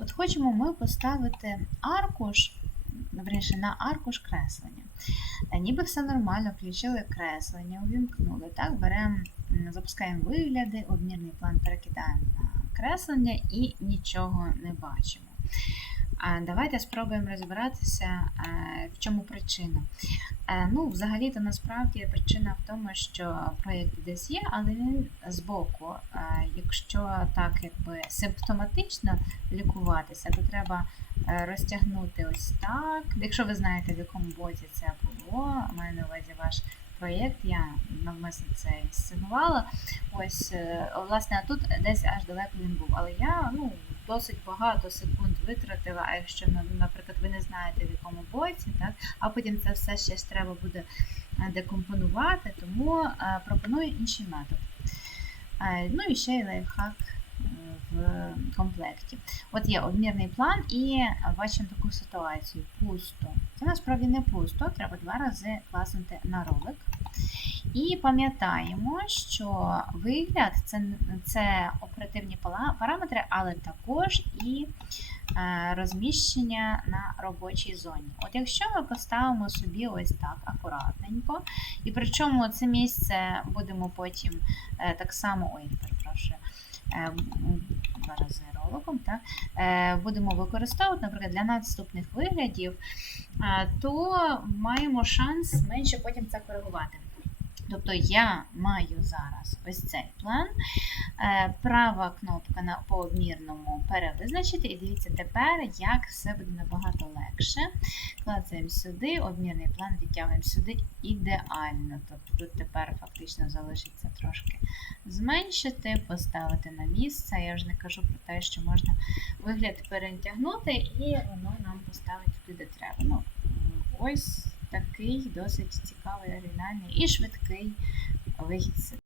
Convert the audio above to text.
От хочемо ми поставити аркуш, верніше, на аркуш креслення. Ніби все нормально, включили креслення, увімкнули. Так, беремо, запускаємо вигляди, обмірний план перекидаємо на креслення і нічого не бачимо. Давайте спробуємо розібратися, в чому причина. Ну, взагалі-то насправді причина в тому, що проєкт десь є, але він збоку. Е, Якщо так якби симптоматично лікуватися, то треба е, розтягнути ось так. Якщо ви знаєте, в якому боці це було, маю на увазі ваш проєкт, я навмисно це інсценувала. Ось, е, власне, тут десь аж далеко він був. Але я ну, досить багато секунд витратила, а якщо, ну, наприклад, ви не знаєте, в якому боці, так, а потім це все ще ж треба буде е, декомпонувати, тому е, пропоную інший метод. Е, Ну і ще й лайфхак в комплекті. От є обмірний план, і бачимо таку ситуацію: пусто. Це насправді не пусто, треба два рази класнути на ролик. І пам'ятаємо, що вигляд це, це оперативні параметри, але також і е, розміщення на робочій зоні. От якщо ми поставимо собі ось так акуратненько, і причому це місце будемо потім е, так само, ой, перепрошую, е, м, два рази так, будемо використовувати, наприклад, для наступних виглядів, то маємо шанс менше потім це коригувати. Тобто я маю зараз ось цей план. Е, Права кнопка на по обмірному перевизначити. І дивіться тепер, як все буде набагато легше. Клацаємо сюди, обмірний план відтягуємо сюди ідеально. Тобто тут тепер фактично залишиться трошки зменшити, поставити на місце. Я вже не кажу про те, що можна вигляд перетягнути, і воно нам поставить туди, де треба. Ну, ось такий досить цікавий, оригінальний і швидкий вихід